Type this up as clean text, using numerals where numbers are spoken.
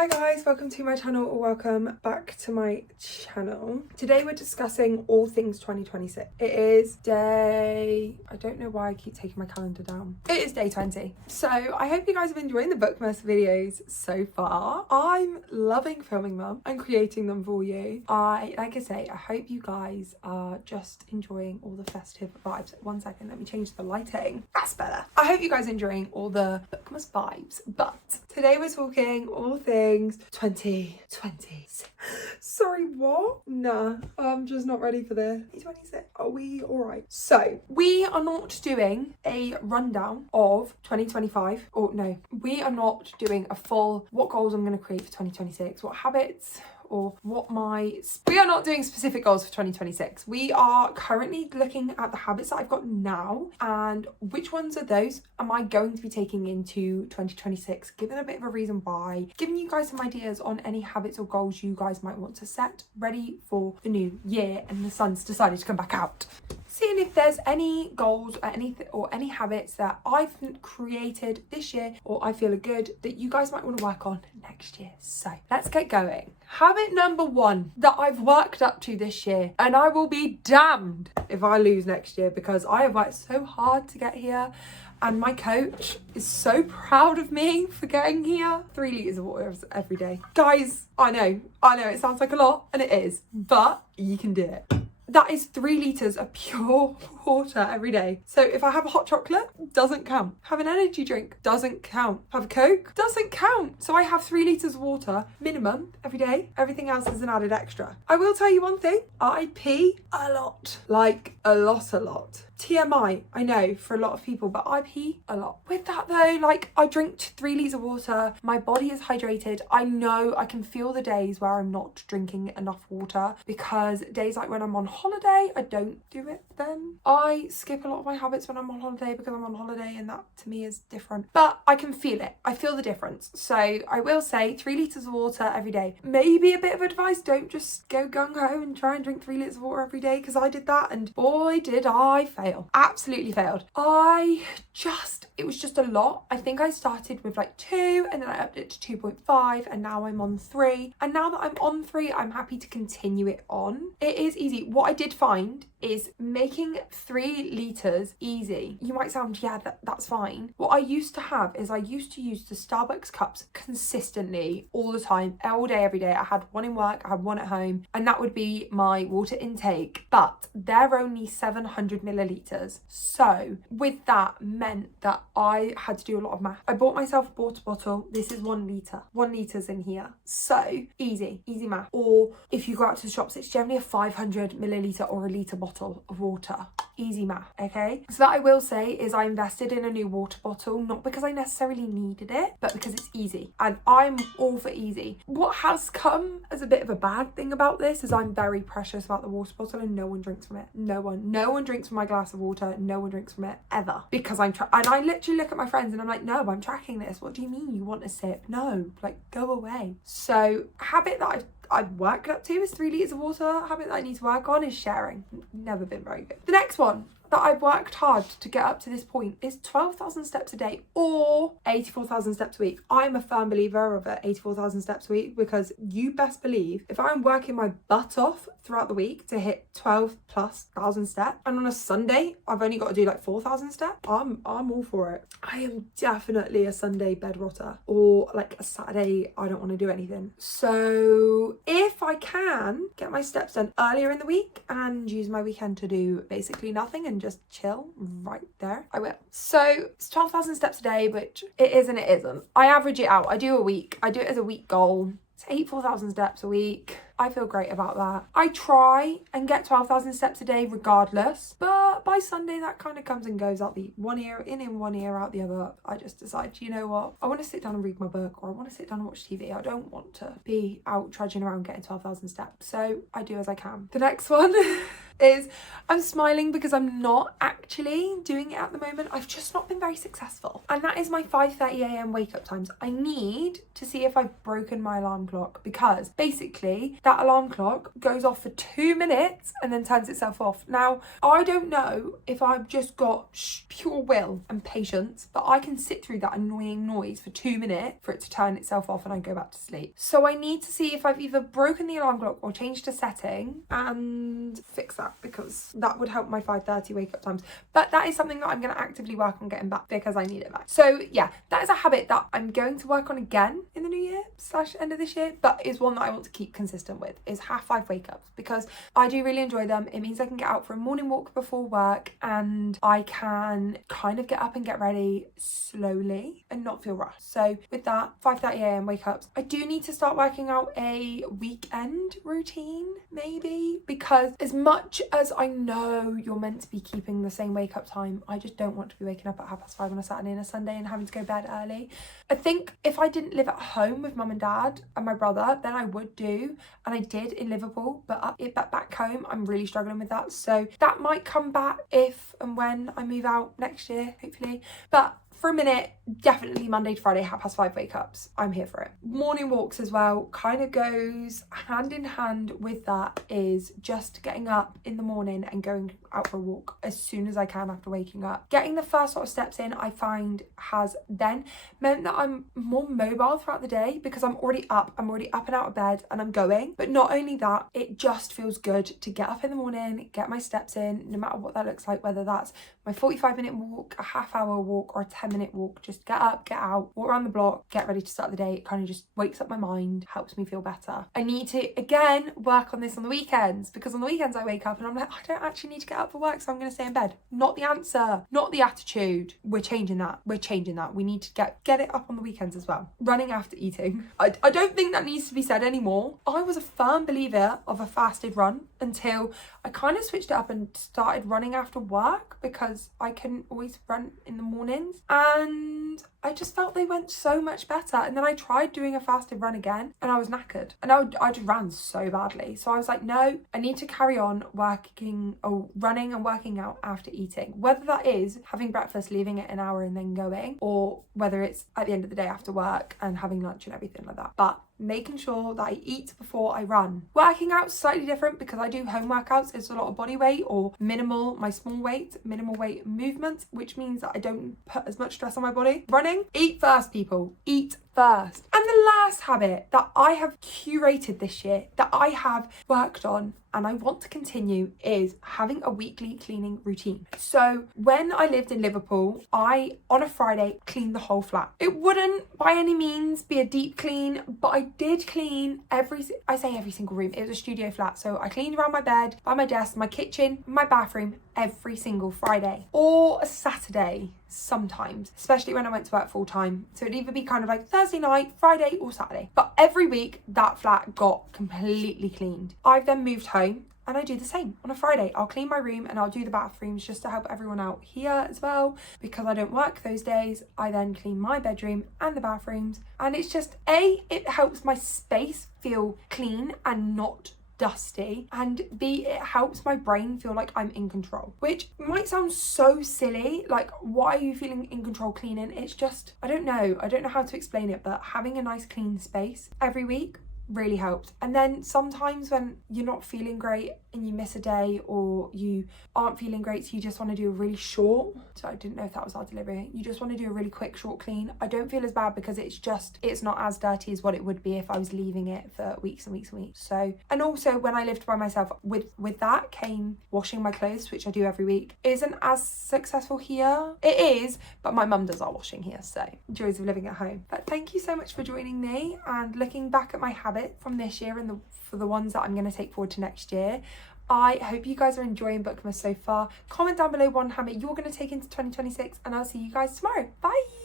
Hi guys, welcome to my channel or welcome back to my channel. Today we're discussing all things 2026. It is day, I don't know why I keep taking my calendar down. It is day 20. So I hope you guys have enjoyed the Bookmas videos so far. I'm loving filming them and creating them for you. Like I say, I hope you guys are just enjoying all the festive vibes. One second, let me change the lighting. That's better. I hope you guys are enjoying all the Bookmas vibes, but today we're talking all things 2020. Sorry, what? Nah, I'm just not ready for this. 2026. Are we all right? So we are not doing a rundown of 2025, or no, we are not doing a full what goals I'm going to create for 2026, what habits, or we are not doing specific goals for 2026. We are currently looking at the habits that I've got now and which ones of those am I going to be taking into 2026, giving a bit of a reason why, giving you guys some ideas on any habits or goals you guys might want to set ready for the new year and the sun's decided to come back out. Seeing if there's any goals or any habits that I've created this year or I feel are good that you guys might want to work on next year. So let's get going. Habit number one that I've worked up to this year, and I will be damned if I lose next year because I have worked so hard to get here and my coach is so proud of me for getting here. 3 litres of water every day. Guys, I know it sounds like a lot and it is, but you can do it. That is 3 litres of pure water every day. So if I have a hot chocolate, doesn't count. Have an energy drink, doesn't count. Have a Coke, doesn't count. So I have 3 litres of water minimum every day. Everything else is an added extra. I will tell you one thing, I pee a lot. Like a lot. TMI, I know for a lot of people, but I pee a lot. With that though, like I drink 3 litres of water, my body is hydrated. I know I can feel the days where I'm not drinking enough water because days like when I'm on holiday, I don't do it then. I skip a lot of my habits when I'm on holiday because I'm on holiday and that to me is different. But I can feel it. I feel the difference. So I will say 3 litres of water every day. Maybe a bit of advice, don't just go gung-ho and try and drink 3 litres of water every day because I did that and boy did I fail. Absolutely failed. It was just a lot. I think I started with like 2 and then I upped it to 2.5 and now I'm on 3. And now that I'm on 3, I'm happy to continue it on. It is easy. What I did find is making 3 litres easy. You might sound, yeah, that's fine. What I used to have is I used to use the Starbucks cups consistently all the time, all day, every day. I had one in work, I had one at home, and that would be my water intake. But they're only 700 millilitres. So with that meant that I had to do a lot of math. I bought myself a water bottle. This is 1 litre. 1 litre's in here. So easy math. Or if you go out to the shops, it's generally a 500 millilitre or a litre bottle of water. Easy math, okay? So that I will say is I invested in a new water bottle, not because I necessarily needed it, but because it's easy. And I'm all for easy. What has come as a bit of a bad thing about this is I'm very precious about the water bottle and no one drinks from it. No one drinks from my glass of water. No one drinks from it ever because and I literally look at my friends and I'm like, no, I'm tracking this. What do you mean you want a sip? No, like go away. So habit that I've worked up to is 3 litres of water. Habit that I need to work on is sharing. Never been very good. The next one that I've worked hard to get up to this point is 12,000 steps a day or 84,000 steps a week. I'm a firm believer of 84,000 steps a week because you best believe if I'm working my butt off throughout the week to hit 12,000+ steps and on a Sunday I've only got to do like 4,000 steps, I'm all for it. I am definitely a Sunday bed rotter or like a Saturday I don't want to do anything. So if I can get my steps done earlier in the week and use my weekend to do basically nothing and just chill right there, I will. So it's 12,000 steps a day, which it is and it isn't. I average it out. I do a week. I do it as a week goal. It's 84,000 steps a week. I feel great about that. I try and get 12,000 steps a day regardless, but by Sunday that kind of comes and goes out the one ear, in one ear, out the other. I just decide, you know what? I want to sit down and read my book or I want to sit down and watch TV. I don't want to be out trudging around getting 12,000 steps. So I do as I can. The next one is I'm smiling because I'm not actually doing it at the moment. I've just not been very successful. And that is my 5:30 a.m. wake up times. I need to see if I've broken my alarm clock because basically that alarm clock goes off for 2 minutes and then turns itself off. Now, I don't know if I've just got pure will and patience, but I can sit through that annoying noise for 2 minutes for it to turn itself off and I go back to sleep. So I need to see if I've either broken the alarm clock or changed a setting and fix that, because that would help my 5:30 wake up times. But that is something that I'm going to actively work on getting back because I need it back. So yeah, that is a habit that I'm going to work on again in the new year / end of this year, but is one that I want to keep consistent with, is 5:30 wake ups, because I do really enjoy them. It means I can get out for a morning walk before work and I can kind of get up and get ready slowly and not feel rushed. So with that, 5:30 a.m. wake ups. I do need to start working out a weekend routine maybe, because as much as I know you're meant to be keeping the same wake up time, I just don't want to be waking up at 5:30 on a Saturday and a Sunday and having to go to bed early. I think if I didn't live at home with mum and dad and my brother, then I would do, and I did in Liverpool, but back home I'm really struggling with that. So that might come back if and when I move out next year, hopefully. But for a minute, definitely Monday to Friday, 5:30 wake ups. I'm here for it. Morning walks as well kind of goes hand in hand with that, is just getting up in the morning and going out for a walk as soon as I can after waking up. Getting the first sort of steps in, I find, has then meant that I'm more mobile throughout the day because I'm already up and out of bed and I'm going. But not only that, it just feels good to get up in the morning, get my steps in, no matter what that looks like, whether that's my 45-minute walk, a half-hour walk, or a 10-minute walk. Just get up, get out, walk around the block, get ready to start the day. It kind of just wakes up my mind, helps me feel better. I need to, again, work on this on the weekends, because on the weekends I wake up and I'm like, I don't actually need to get up for work, so I'm going to stay in bed. Not the answer, not the attitude. We're changing that. We need to get it up on the weekends as well. Running after eating. I don't think that needs to be said anymore. I was a firm believer of a fasted run until I kind of switched it up and started running after work, because I couldn't always run in the mornings and I just felt they went so much better. And then I tried doing a fasted run again and I was knackered and I just ran so badly. So I was like, no, I need to carry on running and working out after eating, whether that is having breakfast, leaving it an hour and then going, or whether it's at the end of the day after work and having lunch and everything like that. But making sure that I eat before I run. Working out is slightly different because I do home workouts. It's a lot of body weight or minimal weight movements, which means that I don't put as much stress on my body. Running, eat first, people. Eat first. And the last habit that I have curated this year, that I have worked on and I want to continue, is having a weekly cleaning routine. So when I lived in Liverpool, I, on a Friday, cleaned the whole flat. It wouldn't by any means be a deep clean, but I did clean every single room. It was a studio flat. So I cleaned around my bed, by my desk, my kitchen, my bathroom, every single Friday. Or a Saturday sometimes, especially when I went to work full time. So it'd either be kind of like Thursday night, Friday or Saturday. But every week that flat got completely cleaned. I've then moved home and I do the same. On a Friday, I'll clean my room and I'll do the bathrooms just to help everyone out here as well, because I don't work those days. I then clean my bedroom and the bathrooms, and it's just, it helps my space feel clean and not dusty, and B, it helps my brain feel like I'm in control, which might sound so silly. Like, why are you feeling in control cleaning? It's just, I don't know how to explain it, but having a nice clean space every week really helps. And then sometimes when you're not feeling great and you miss a day, or you aren't feeling great, so you just want to do a really short, so I didn't know if that was our delivery, you just want to do a really quick short clean, I don't feel as bad because it's not as dirty as what it would be if I was leaving it for weeks and weeks and weeks. So, and also when I lived by myself, with that came washing my clothes, which I do every week. Isn't as successful here. It is, but my mum does our washing here, so joys of living at home. But thank you so much for joining me and looking back at my habit from this year and for the ones that I'm going to take forward to next year. I hope you guys are enjoying Bookmas so far. Comment down below one habit you're going to take into 2026, and I'll see you guys tomorrow. Bye!